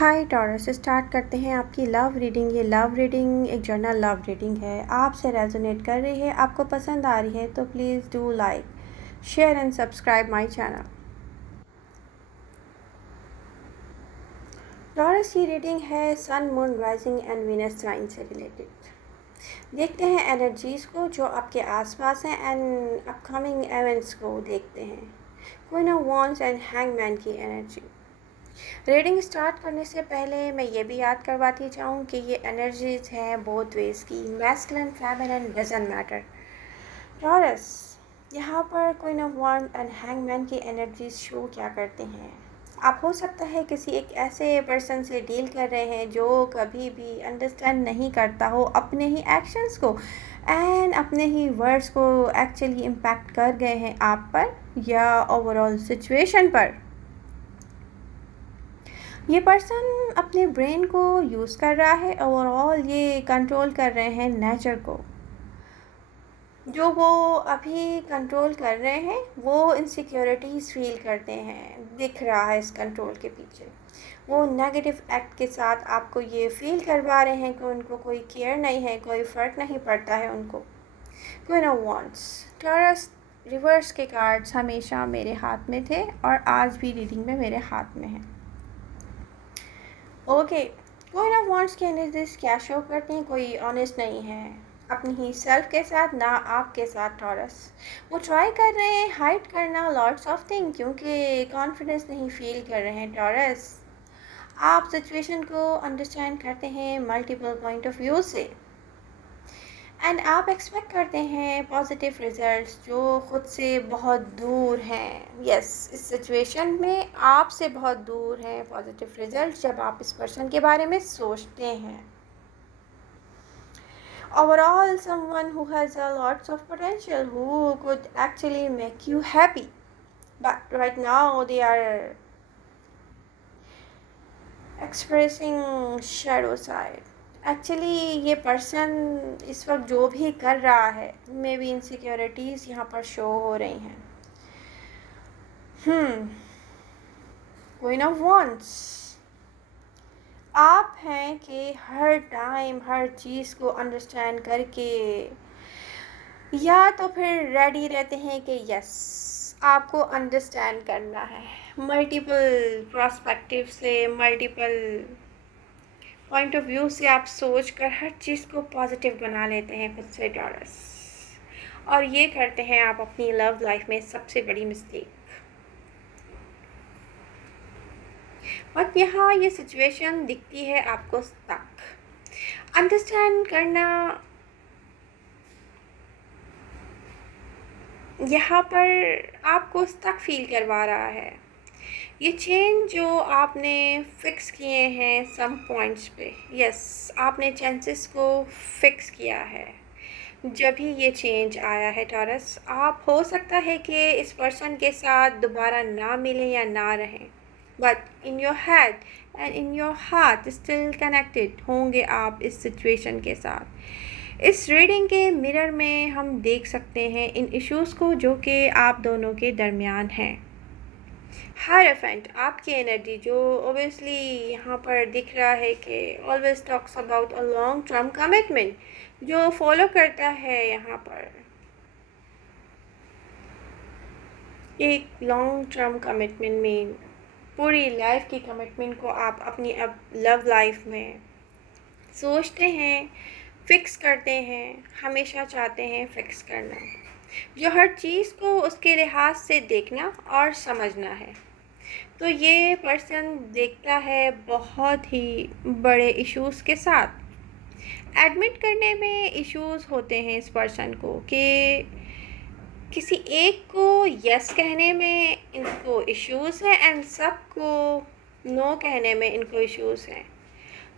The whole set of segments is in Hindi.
हाय टॉरस, स्टार्ट करते हैं आपकी लव रीडिंग। ये लव रीडिंग एक जर्नल लव रीडिंग है, आपसे रेजोनेट कर रही है, आपको पसंद आ रही है तो please do like, share and subscribe my channel. Taurus, ये रीडिंग है sun, moon, rising and Venus sign से रिलेटेड। देखते हैं एनर्जीज़ को जो आपके आसपास हैं एंड अपकमिंग इवेंट्स को देखते हैं। Queen of wands and hangman की एनर्जी। रीडिंग स्टार्ट करने से पहले मैं ये भी याद करवाती चाहूँ कि ये एनर्जीज हैं बोथ वेज की, masculine feminine doesn't matter. Taurus, यहाँ पर queen of wands and hangman की एनर्जीज शो क्या करते हैं। आप हो सकता है किसी एक ऐसे पर्सन से डील कर रहे हैं जो कभी भी अंडरस्टैंड नहीं करता हो अपने ही एक्शंस को एंड अपने ही वर्ड्स को एक्चुअली इम्पैक्ट कर गए हैं आप पर या ओवरऑल सिचुएशन पर। ये पर्सन अपने ब्रेन को यूज़ कर रहा है, ओवरऑल ये कंट्रोल कर रहे हैं नेचर को। जो वो अभी कंट्रोल कर रहे हैं वो इनसिक्योरिटीज़ फील करते हैं, दिख रहा है इस कंट्रोल के पीछे। वो नेगेटिव एक्ट के साथ आपको ये फील करवा रहे हैं कि उनको कोई केयर नहीं है, कोई फ़र्क नहीं पड़ता है उनको। Queen of wands. Taurus, reverse के कार्ड्स हमेशा मेरे हाथ में थे और आज भी रीडिंग में मेरे हाथ में है। ओके, क्वीन ऑफ वांड्स की एनर्जीज क्या शो करती हैं? कोई ऑनेस्ट नहीं है अपनी ही सेल्फ के साथ, ना आपके साथ। टॉरस, वो ट्राई कर रहे हैं हाइड करना लॉट्स ऑफ थिंग क्योंकि कॉन्फिडेंस नहीं फील कर रहे हैं। टॉरस, आप सिचुएशन को अंडरस्टैंड करते हैं मल्टीपल पॉइंट ऑफ व्यू से एंड आप एक्सपेक्ट करते हैं पॉजिटिव रिजल्ट्स जो खुद से बहुत दूर हैं। यस, इस सिचुएशन में आपसे बहुत दूर हैं पॉजिटिव रिजल्ट्स जब आप इस पर्सन के बारे में सोचते हैं। Overall someone who has a lots of potential who could actually make you happy, but right now they are expressing shadow side. Actually ये पर्सन इस वक्त जो भी कर रहा है मे बी इनसिक्योरिटीज़ यहाँ पर शो हो रही हैं। क्वीन ऑफ वांड्स, आप हैं कि हर टाइम हर चीज़ को अंडरस्टैंड करके या तो फिर रेडी रहते हैं कि यस आपको अंडरस्टैंड करना है, मल्टीपल पर्सपेक्टिव से, मल्टीपल पॉइंट ऑफ व्यू से आप सोच कर हर चीज़ को पॉजिटिव बना लेते हैं खुद से। टॉरस, और ये करते हैं आप अपनी लव लाइफ में सबसे बड़ी मिस्टेक। बट यहाँ ये सिचुएशन दिखती है आपको स्टक। अंडरस्टैंड करना यहाँ पर आपको स्टक फील करवा रहा है। ये चेंज जो आपने फिक्स किए हैं सम पॉइंट्स पे, यस आपने चांसेस को फिक्स किया है जब ही ये चेंज आया है। टॉरस, आप हो सकता है कि इस पर्सन के साथ दोबारा ना मिलें या ना रहें, but in your head and in your heart still connected होंगे आप इस सिचुएशन के साथ। इस रीडिंग के मिरर में हम देख सकते हैं इन इश्यूज़ को जो कि आप दोनों के दरमियान हैं। हायरफेंट, आपकी एनर्जी जो ओबियसली यहाँ पर दिख रहा है कि always talks about a long term commitment, जो फॉलो करता है यहाँ पर एक लॉन्ग टर्म कमिटमेंट में पूरी लाइफ की कमिटमेंट को आप अपनी अब लव लाइफ में सोचते हैं, फिक्स करते हैं, हमेशा चाहते हैं फिक्स करना, जो हर चीज़ को उसके लिहाज से देखना और समझना है। तो ये पर्सन देखता है बहुत ही बड़े इश्यूज़ के साथ। एडमिट करने में इश्यूज़ होते हैं इस पर्सन को कि किसी एक को यस कहने में इनको इश्यूज़ हैं एंड सबको नो कहने में इनको इश्यूज़ हैं।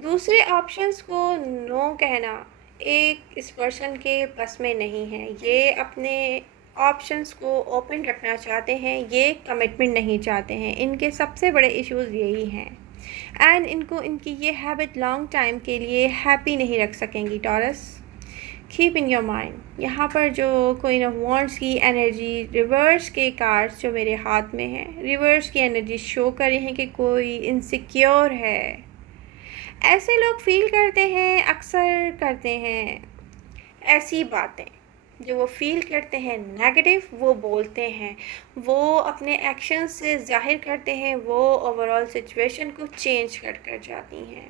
दूसरे ऑप्शंस को नो कहना एक इस पर्सन के बस में नहीं है। ये अपने ऑप्शंस को ओपन रखना चाहते हैं, ये कमिटमेंट नहीं चाहते हैं। इनके सबसे बड़े इश्यूज़ यही हैं एंड इनको इनकी ये हैबिट लॉन्ग टाइम के लिए हैप्पी नहीं रख सकेंगी। Taurus, keep in your mind. यहाँ पर जो क्वीन ऑफ वॉन्ड्स की एनर्जी, रिवर्स के कार्ड्स जो मेरे हाथ में है, रिवर्स की एनर्जी शो कर रही है कि कोई इनसिक्योर है। ऐसे लोग फील करते हैं, अक्सर करते हैं ऐसी बातें जो वो फील करते हैं नेगेटिव, वो बोलते हैं, वो अपने एक्शन से ज़ाहिर करते हैं, वो ओवरऑल सिचुएशन को चेंज कर जाती हैं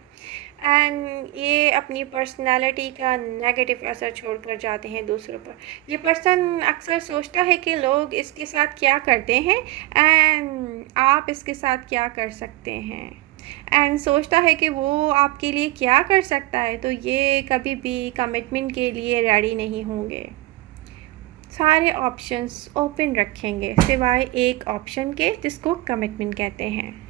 एंड ये अपनी पर्सनालिटी का नेगेटिव असर छोड़ कर जाते हैं दूसरों पर। ये पर्सन अक्सर सोचता है कि लोग इसके साथ क्या करते हैं एंड आप इसके साथ क्या कर सकते हैं, एंड सोचता है कि वो आपके लिए क्या कर सकता है, तो ये कभी भी कमिटमेंट के लिए रेडी नहीं होंगे। सारे ऑप्शंस ओपन रखेंगे सिवाय एक ऑप्शन के जिसको कमिटमेंट कहते हैं।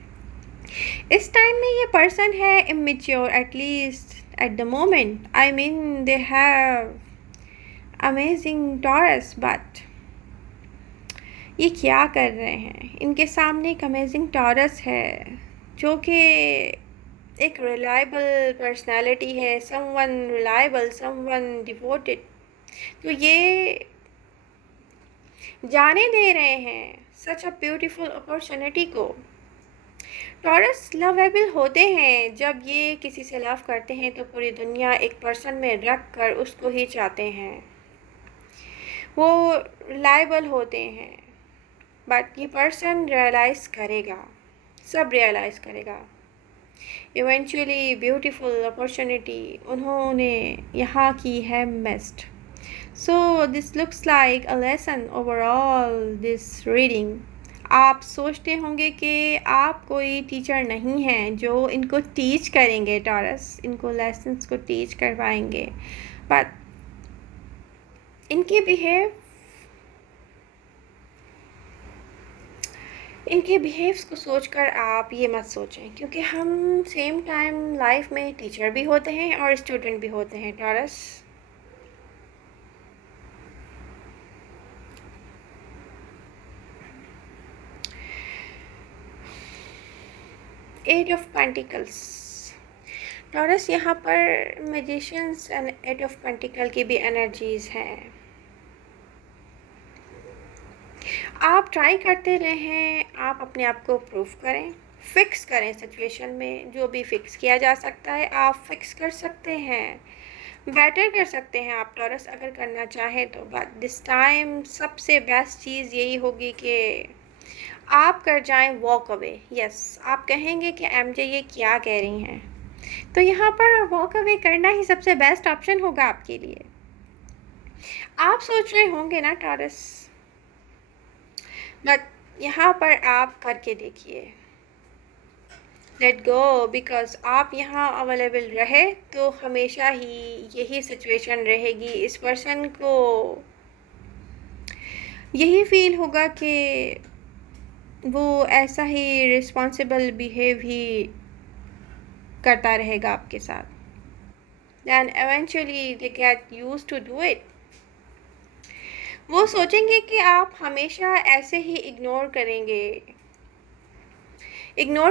इस टाइम में ये पर्सन है immature, at least at the moment. I mean they have amazing taurus, but ये क्या कर रहे हैं? इनके सामने एक अमेजिंग टॉरस है जो कि एक रिलायबल पर्सनालिटी है, समवन रिलायबल, समवन डिवोटेड। तो ये जाने दे रहे हैं सच अ ब्यूटीफुल अपॉर्चुनिटी को। टॉरस लवेबल होते हैं, जब ये किसी से लव करते हैं तो पूरी दुनिया एक पर्सन में रख कर उसको ही चाहते हैं। वो रिलायबल होते हैं, बट ये पर्सन रियलाइज़ करेगा, सब रियलाइज़ करेगा। इवेंचुअली ब्यूटीफुल अपॉर्चुनिटी उन्होंने यहाँ की है missed. So this looks like a lesson overall this reading. आप सोचते होंगे कि आप कोई टीचर नहीं हैं जो इनको टीच करेंगे, टॉरस इनको लेसन्स को टीच करवाएंगे, बट इनके बिहेव्स को सोचकर आप ये मत सोचें, क्योंकि हम सेम टाइम लाइफ में टीचर भी होते हैं और स्टूडेंट भी होते हैं। Taurus eight of pentacles, Taurus यहाँ पर magicians and eight of pentacle की भी एनर्जीज़ हैं। आप ट्राई करते रहें, आप अपने आप को प्रूव करें, फिक्स करें सिचुएशन में। जो भी फिक्स किया जा सकता है आप फिक्स कर सकते हैं, बेटर कर सकते हैं आप टॉरस अगर करना चाहें तो। बट दिस टाइम सबसे बेस्ट चीज़ यही होगी कि आप कर जाएं वॉक अवे। यस, आप कहेंगे कि एमजे ये क्या कह रही हैं, तो यहाँ पर वॉक अवे करना ही सबसे बेस्ट ऑप्शन होगा आपके लिए। आप सोच रहे होंगे ना टॉरस, बट यहाँ पर आप करके देखिए, लेट गो, बिकॉज आप यहाँ अवेलेबल रहे तो हमेशा ही यही सिचुएशन रहेगी। इस पर्सन को यही फील होगा कि वो ऐसा ही रिस्पॉन्सिबल बिहेव ही करता रहेगा आपके साथ, then eventually they get used to do it. वो सोचेंगे कि आप हमेशा ऐसे ही इग्नोर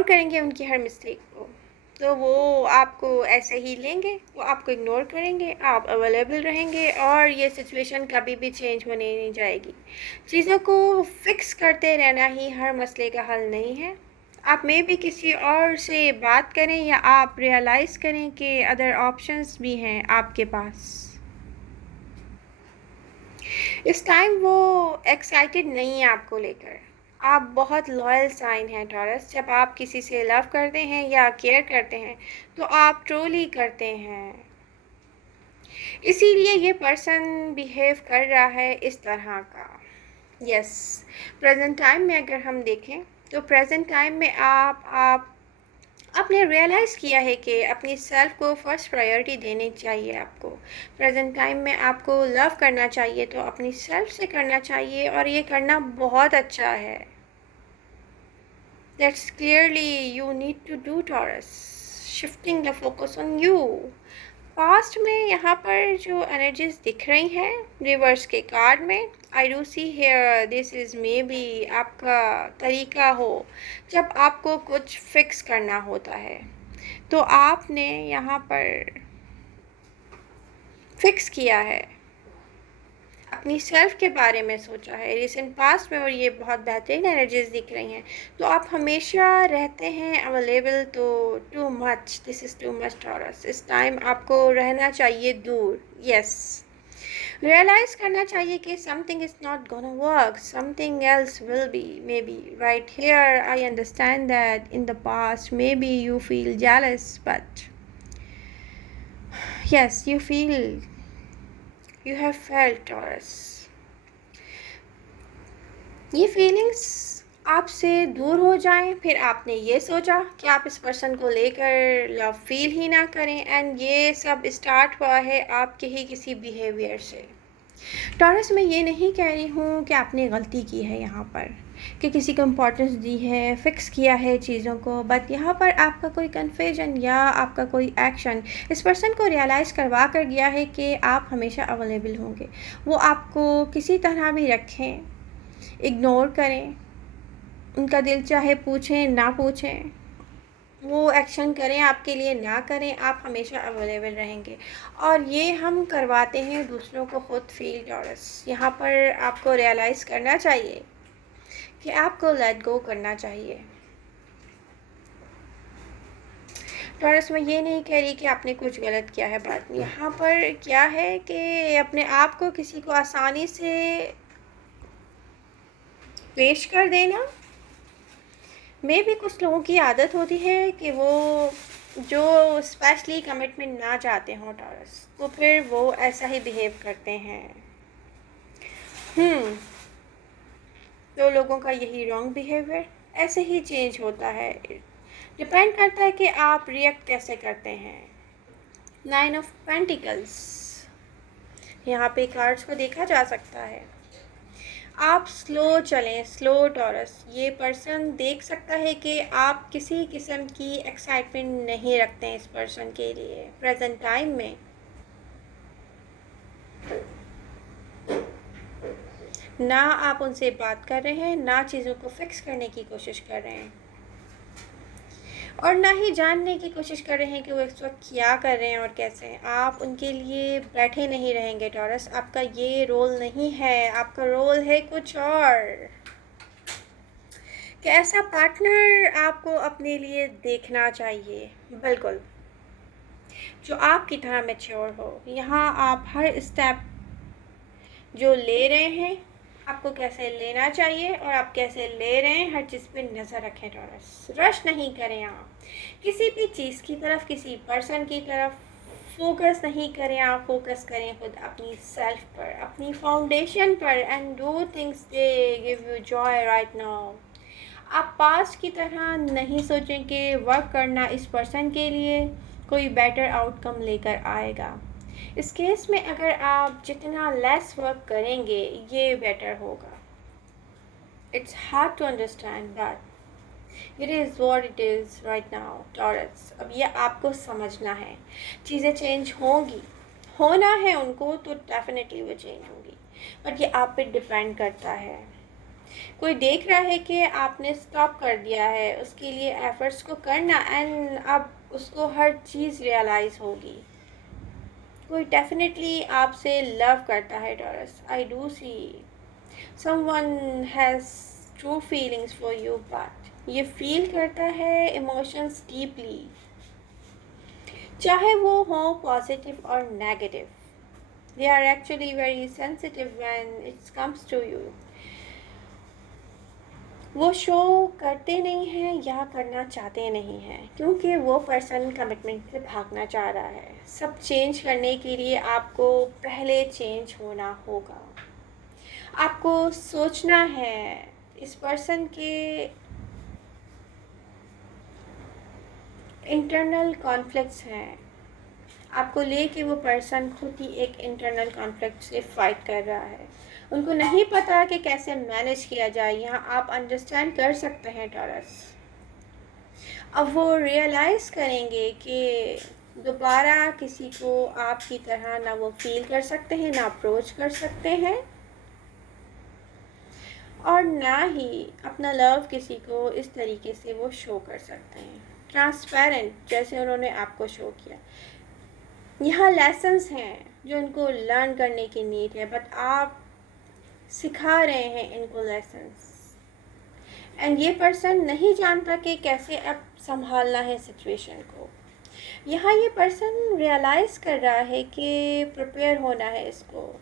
करेंगे उनकी हर मिस्टेक को, तो वो आपको ऐसे ही लेंगे, वो आपको इग्नोर करेंगे, आप अवेलेबल रहेंगे और ये सिचुएशन कभी भी चेंज होने नहीं जाएगी। चीज़ों को फिक्स करते रहना ही हर मसले का हल नहीं है। आप में भी किसी और से बात करें या आप रियलाइज़ करें कि अदर ऑप्शंस भी हैं आपके पास। इस टाइम वो एक्साइटेड नहीं है आपको लेकर। आप बहुत लॉयल साइन हैं टॉरस। जब आप किसी से लव करते हैं या केयर करते हैं तो आप ट्रूली करते हैं, इसीलिए ये पर्सन बिहेव कर रहा है इस तरह का। यस, प्रेजेंट टाइम में अगर हम देखें तो प्रेजेंट टाइम में आपने रियलाइज़ किया है कि अपनी सेल्फ को फर्स्ट प्रायोरिटी देनी चाहिए आपको। प्रेजेंट टाइम में आपको लव करना चाहिए तो अपनी सेल्फ से करना चाहिए, और ये करना बहुत अच्छा है। That's clearly you need to do Taurus, shifting the focus on you. Past में यहाँ पर जो एनर्जीज दिख रही हैं रिवर्स के कार्ड में, I do see here this is maybe आपका तरीका हो जब आपको कुछ फिक्स करना होता है, तो आपने यहाँ पर फिक्स किया है, अपनी सेल्फ के बारे में सोचा है रिसेंट पास्ट में, और ये बहुत बेहतरीन एनर्जीज दिख रही हैं। तो आप हमेशा रहते हैं अवेलेबल, तो too much, this is too much taurus. इस टाइम आपको रहना चाहिए दूर। यस, रियलाइज करना चाहिए कि something is not gonna work, something else will be, may be right here I understand that in the past may be you feel jealous, but yes, you have felt Taurus, ये फीलिंग्स आपसे दूर हो जाएं, फिर आपने ये सोचा कि आप इस पर्सन को लेकर लव फील ही ना करें, एंड ये सब स्टार्ट हुआ है आपके ही किसी बिहेवियर से। टॉरस, मैं ये नहीं कह रही हूँ कि आपने गलती की है यहाँ पर, कि किसी को इम्पोर्टेंस दी है, फिक्स किया है चीज़ों को, बट यहाँ पर आपका कोई कन्फ्यूजन या आपका कोई एक्शन इस पर्सन को रियलाइज़ करवा कर गया है कि आप हमेशा अवेलेबल होंगे। वो आपको किसी तरह भी रखें, इग्नोर करें, उनका दिल चाहे पूछें ना पूछें, वो एक्शन करें आपके लिए ना करें, आप हमेशा अवेलेबल रहेंगे। और ये हम करवाते हैं दूसरों को खुद फील। टॉरस, यहाँ पर आपको रियलाइज़ करना चाहिए कि आपको लेट गो करना चाहिए। टॉरस, मैं ये नहीं कह रही कि आपने कुछ गलत किया है, बात यहाँ पर क्या है कि अपने आप को किसी को आसानी से पेश कर देना, में भी कुछ लोगों की आदत होती है कि वो जो स्पेशली कमिटमेंट ना चाहते हों टॉरस, तो फिर वो ऐसा ही बिहेव करते हैं। तो लोगों का यही रॉन्ग बिहेवियर ऐसे ही चेंज होता है, डिपेंड करता है कि आप रिएक्ट कैसे करते हैं। 9 ऑफ पेंटिकल्स, यहाँ पे कार्ड्स को देखा जा सकता है। आप स्लो चलें, स्लो टॉरस। ये पर्सन देख सकता है कि आप किसी किस्म की एक्साइटमेंट नहीं रखते हैं इस पर्सन के लिए प्रेजेंट टाइम में। ना आप उनसे बात कर रहे हैं, ना चीज़ों को फिक्स करने की कोशिश कर रहे हैं, और ना ही जानने की कोशिश कर रहे हैं कि वो इस वक्त क्या कर रहे हैं और कैसे हैं। आप उनके लिए बैठे नहीं रहेंगे टॉरस, आपका ये रोल नहीं है, आपका रोल है कुछ और। कि ऐसा पार्टनर आपको अपने लिए देखना चाहिए, बिल्कुल, जो आपकी तरह मैच्योर हो। यहाँ आप हर स्टेप जो ले रहे हैं, आपको कैसे लेना चाहिए और आप कैसे ले रहे हैं, हर चीज़ पे नज़र रखें टॉरस। रश नहीं करें आप किसी भी चीज़ की तरफ, किसी पर्सन की तरफ फोकस नहीं करें आप, फोकस करें खुद अपनी सेल्फ पर, अपनी फाउंडेशन पर, and do things they give you Joy right now. आप पास्ट की तरह नहीं सोचें कि वर्क करना इस पर्सन के लिए कोई बेटर आउटकम लेकर आएगा। इस केस में अगर आप जितना लेस वर्क करेंगे ये बेटर होगा। It's hard to understand but it is what it is right now Taurus. अब ये आपको समझना है, चीज़ें चेंज होंगी, होना है उनको तो डेफिनेटली वो चेंज होंगी, बट ये आप पे डिपेंड करता है। कोई देख रहा है कि आपने स्टॉप कर दिया है उसके लिए एफर्ट्स को करना, एंड अब उसको हर चीज़ रियलाइज़ होगी। कोई डेफिनेटली आपसे लव करता है Taurus. I do see someone has true feelings for you, but ये फील करता है इमोशंस डीपली, चाहे वो हो पॉजिटिव और negative. They are actually very sensitive when it's comes to you. वो शो करते नहीं हैं या करना चाहते नहीं हैं, क्योंकि वो पर्सन कमिटमेंट से भागना चाह रहा है। सब चेंज करने के लिए आपको पहले चेंज होना होगा। आपको सोचना है इस पर्सन के इंटरनल कॉन्फ्लिक्ट्स हैं, आपको लेके वो पर्सन खुद ही एक इंटरनल कॉन्फ्लिक्ट से फाइट कर रहा है। उनको नहीं पता कि कैसे मैनेज किया जाए। यहाँ आप अंडरस्टैंड कर सकते हैं टॉरस। अब वो रियलाइज़ करेंगे कि दोबारा किसी को आपकी तरह ना वो फील कर सकते हैं, ना अप्रोच कर सकते हैं, और ना ही अपना लव किसी को इस तरीके से वो शो कर सकते हैं ट्रांसपेरेंट, जैसे उन्होंने आपको शो किया। यहाँ लेसन्स हैं जो उनको लर्न करने की नीड है, बट आप सिखा रहे हैं इनको लेसन्स, एंड ये पर्सन नहीं जानता कि कैसे अब संभालना है सिचुएशन को। यहाँ ये पर्सन रियलाइज़ कर रहा है कि प्रिपेयर होना है इसको,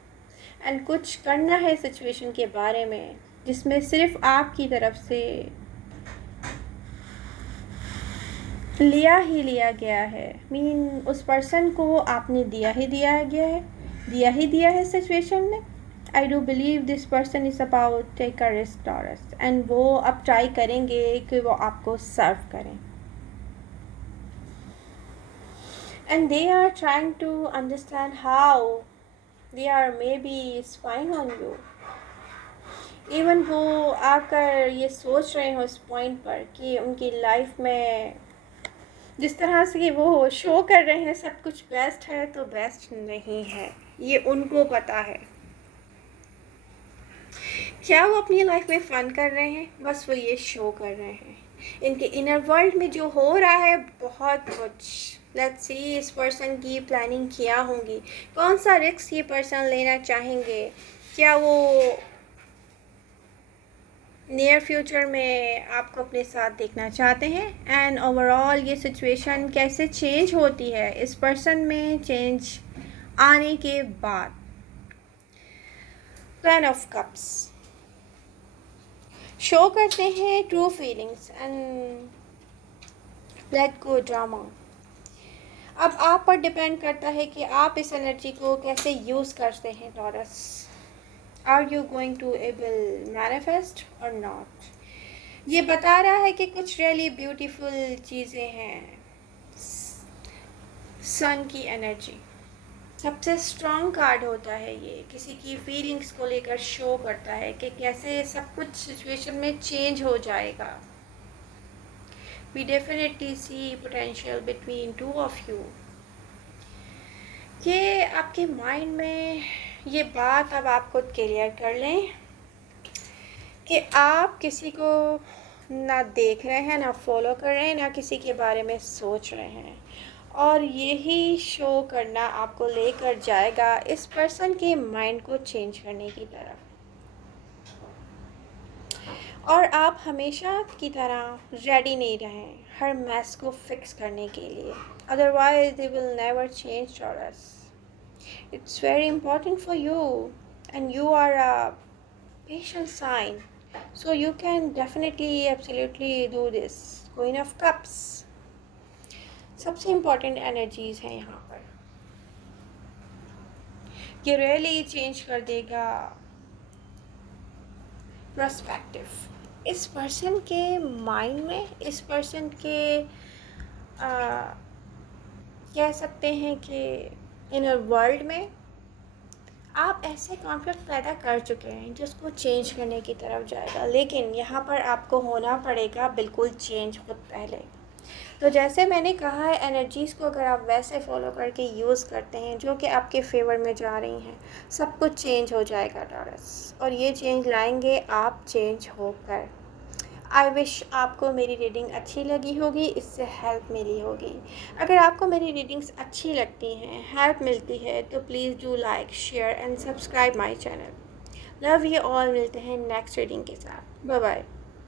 एंड कुछ करना है सिचुएशन के बारे में जिसमें सिर्फ आपकी तरफ से लिया ही लिया गया है। उस पर्सन को आपने दिया ही दिया है सिचुएशन में। I do believe this person is about take a risk Taurus, and वो अब ट्राई करेंगे कि वो आपको सर्व करें, and they are trying to understand how they are maybe spying on you. Even वो आकर ये सोच रहे हैं उस पॉइंट पर कि उनकी लाइफ में जिस तरह से वो शो कर रहे हैं सब कुछ बेस्ट है, तो बेस्ट नहीं है, ये उनको पता है। क्या वो अपनी लाइफ में फ़न कर रहे हैं? बस वो ये शो कर रहे हैं। इनके इनर वर्ल्ड में जो हो रहा है बहुत कुछ। लेट्स सी इस पर्सन की प्लानिंग क्या होंगी, कौन सा रिस्क ये पर्सन लेना चाहेंगे, क्या वो नियर फ्यूचर में आपको अपने साथ देखना चाहते हैं, एंड ओवरऑल ये सिचुएशन कैसे चेंज होती है इस पर्सन में चेंज आने के बाद। टेन ऑफ कप्स शो करते हैं true feelings and let go drama. अब आप पर डिपेंड करता है कि आप इस एनर्जी को कैसे यूज़ करते हैं Taurus. Are you going to able manifest और नॉट? ये बता रहा है कि कुछ रियली ब्यूटीफुल चीज़ें हैं। सन की एनर्जी सबसे स्ट्रॉन्ग कार्ड होता है, ये किसी की फीलिंग्स को लेकर शो करता है कि कैसे सब कुछ सिचुएशन में चेंज हो जाएगा। We definitely see potential between two of you. ये आपके माइंड में ये बात अब आप खुद क्लियर कर लें कि आप किसी को ना देख रहे हैं, ना फॉलो कर रहे हैं, ना किसी के बारे में सोच रहे हैं, और यही शो करना आपको लेकर जाएगा इस पर्सन के माइंड को चेंज करने की तरफ। और आप हमेशा की तरह रेडी नहीं रहें हर मैस को फिक्स करने के लिए, otherwise they will never change taurus. It's very important for you, and you are a patient sign, so you can definitely absolutely do this. Queen of Cups सबसे important energies हैं यहाँ पर। ये really change कर देगा perspective इस person के mind में, इस person के कह सकते हैं कि इनर वर्ल्ड में आप ऐसे कॉन्फ्लिक्ट पैदा कर चुके हैं जिसको चेंज करने की तरफ जाएगा, लेकिन यहाँ पर आपको होना पड़ेगा बिल्कुल चेंज खुद पहले। तो जैसे मैंने कहा है, एनर्जीज़ को अगर आप वैसे फॉलो करके यूज़ करते हैं जो कि आपके फेवर में जा रही हैं, सब कुछ चेंज हो जाएगा टॉरस, और ये चेंज लाएंगे आप चेंज होकर। आई विश आपको मेरी रीडिंग अच्छी लगी होगी, इससे हेल्प मिली होगी। अगर आपको मेरी रीडिंग्स अच्छी लगती हैं, हेल्प मिलती है, तो please do like, share and subscribe my channel. Love you all. मिलते हैं नेक्स्ट रीडिंग के साथ। Bye bye.